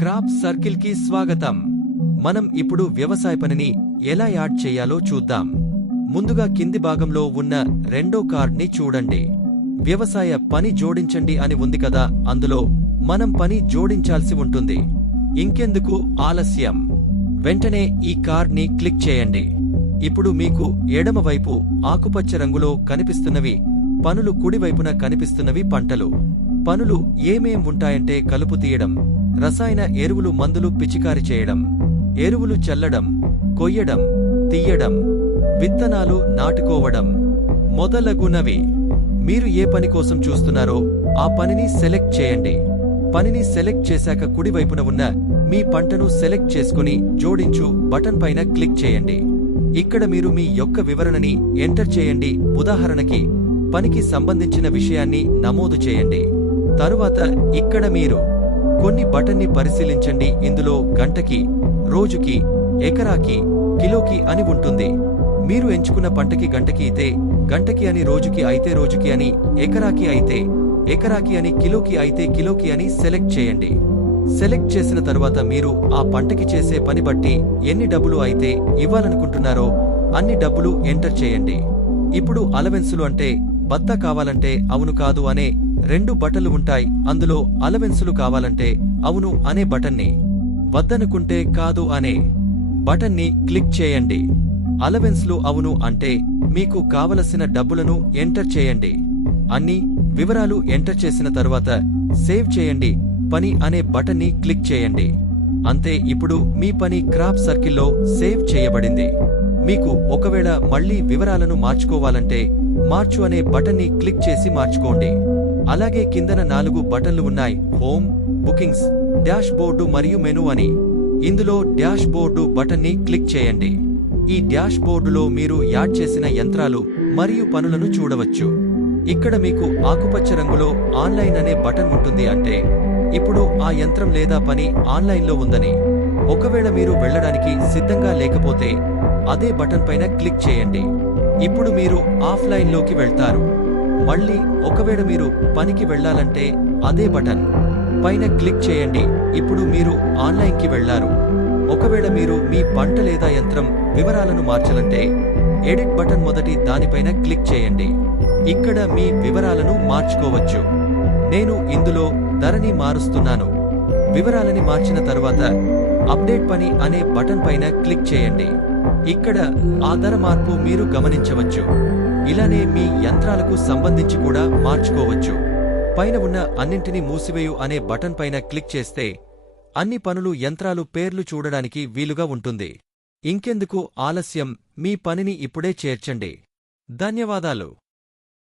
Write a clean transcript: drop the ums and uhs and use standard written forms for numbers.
Crop circle కి స్వాగతం. మనం ఇప్పుడు వ్యవసాయ పనిని ఎలా యాడ్ చేయాలో చూద్దాం. ముందుగా కింది భాగంలో ఉన్న రెండో కార్డ్ ని చూడండి. వ్యవసాయ పని జోడించండి అని ఉంది కదా, అందులో మనం పని జోడించాల్సి ఉంటుంది. ఇంకెందుకు ఆలస్యం, వెంటనే ఈ కార్డ్ ని క్లిక్ చేయండి. ఇప్పుడు మీకు ఎడమవైపు ఆకుపచ్చ రంగులో కనిపిస్తున్నవి పనులు, కుడివైపున కనిపిస్తున్నవి పంటలు. పనులు ఏమేం ఉంటాయంటే కలుపు తీయడం, రసాయన ఎరువులు, మందులు పిచికారి చేయడం, ఎరువులు చల్లడం, కొయ్యడం, తీయడం, విత్తనాలు నాటుకోవడం మొదలగునవి. మీరు ఏ పని కోసం చూస్తున్నారో ఆ పనిని సెలెక్ట్ చేయండి. పనిని సెలెక్ట్ చేశాక కుడివైపున ఉన్న మీ పంటను సెలెక్ట్ చేసుకుని జోడించు బటన్ పైన క్లిక్ చేయండి. ఇక్కడ మీరు మీ యొక్క వివరణని ఎంటర్ చేయండి. ఉదాహరణకి పనికి సంబంధించిన విషయాన్ని నమోదు చేయండి. తరువాత ఇక్కడ మీరు కొన్ని బటన్ని పరిశీలించండి. ఇందులో గంటకి, రోజుకి, ఎకరాకి, కిలోకి అని ఉంటుంది. మీరు ఎంచుకున్న పంటకి గంటకి అయితే గంటకి అని, రోజుకి అయితే రోజుకి అని, ఎకరాకి అయితే ఎకరాకి అని, కిలోకి అయితే కిలోకి అని సెలెక్ట్ చేయండి. సెలెక్ట్ చేసిన తరువాత మీరు ఆ పంటకి చేసే పని బట్టి ఎన్ని డబ్బులు అయితే ఇవ్వాలనుకుంటున్నారో అన్ని డబ్బులు ఎంటర్ చేయండి. ఇప్పుడు అలవెన్సులు అంటే బత్తా కావాలంటే అవును కాదు అనే రెండు బటన్లు ఉంటాయి. అందులో అలవెన్సులు కావాలంటే అవును అనే బటన్ని, వద్దనుకుంటే కాదు అనే బటన్ని క్లిక్ చేయండి. అలవెన్స్లు అవును అంటే మీకు కావలసిన డబ్బులను ఎంటర్ చేయండి. అన్ని వివరాలు ఎంటర్ చేసిన తరువాత సేవ్ చేయండి పని అనే బటన్ని క్లిక్ చేయండి. అంతే, ఇప్పుడు మీ పని క్రాప్ సర్కిల్లో సేవ్ చేయబడింది. మీకు ఒకవేళ మళ్లీ వివరాలను మార్చుకోవాలంటే మార్చు అనే బటన్ని క్లిక్ చేసి మార్చుకోండి. అలాగే కిందన 4 బటన్లు ఉన్నాయి: హోమ్, బుకింగ్స్, డాష్ బోర్డు మరియు మెనూ అని. ఇందులో డాష్ బోర్డు బటన్ని క్లిక్ చేయండి. ఈ డాష్ బోర్డులో మీరు యాడ్ చేసిన యంత్రాలు మరియు పనులను చూడవచ్చు. ఇక్కడ మీకు ఆకుపచ్చ రంగులో ఆన్లైన్ అనే బటన్ ఉంటుంది, అంటే ఇప్పుడు ఆ యంత్రం లేదా పని ఆన్లైన్లో ఉందని. ఒకవేళ మీరు వెళ్లడానికి సిద్ధంగా లేకపోతే అదే బటన్ పైన క్లిక్ చేయండి. ఇప్పుడు మీరు ఆఫ్లైన్లోకి వెళ్తారు. మళ్ళీ ఒకవేళ మీరు పనికి వెళ్లాలంటే అదే బటన్ పైన క్లిక్ చేయండి. ఇప్పుడు మీరు ఆన్లైన్కి వెళ్లారు. ఒకవేళ మీరు మీ పంట లేదా యంత్రం వివరాలను మార్చాలంటే ఎడిట్ బటన్ మొదటి దానిపైన క్లిక్ చేయండి. ఇక్కడ మీ వివరాలను మార్చుకోవచ్చు. నేను ఇందులో ధరని మారుస్తున్నాను. వివరాలని మార్చిన తరువాత అప్డేట్ పని అనే బటన్ పైన క్లిక్ చేయండి. ఇక్కడ ఆ ధర మార్పు మీరు గమనించవచ్చు. ఇలానే మీ యంత్రాలకు సంబంధించి కూడా మార్చుకోవచ్చు. పైన ఉన్న అన్నింటినీ మూసివేయు అనే బటన్ పైన క్లిక్ చేస్తే అన్ని పనులు, యంత్రాలు పేర్లు చూడడానికి వీలుగా ఉంటుంది. ఇంకెందుకు ఆలస్యం, మీ పనిని ఇప్పుడే చేర్చండి. ధన్యవాదాలు.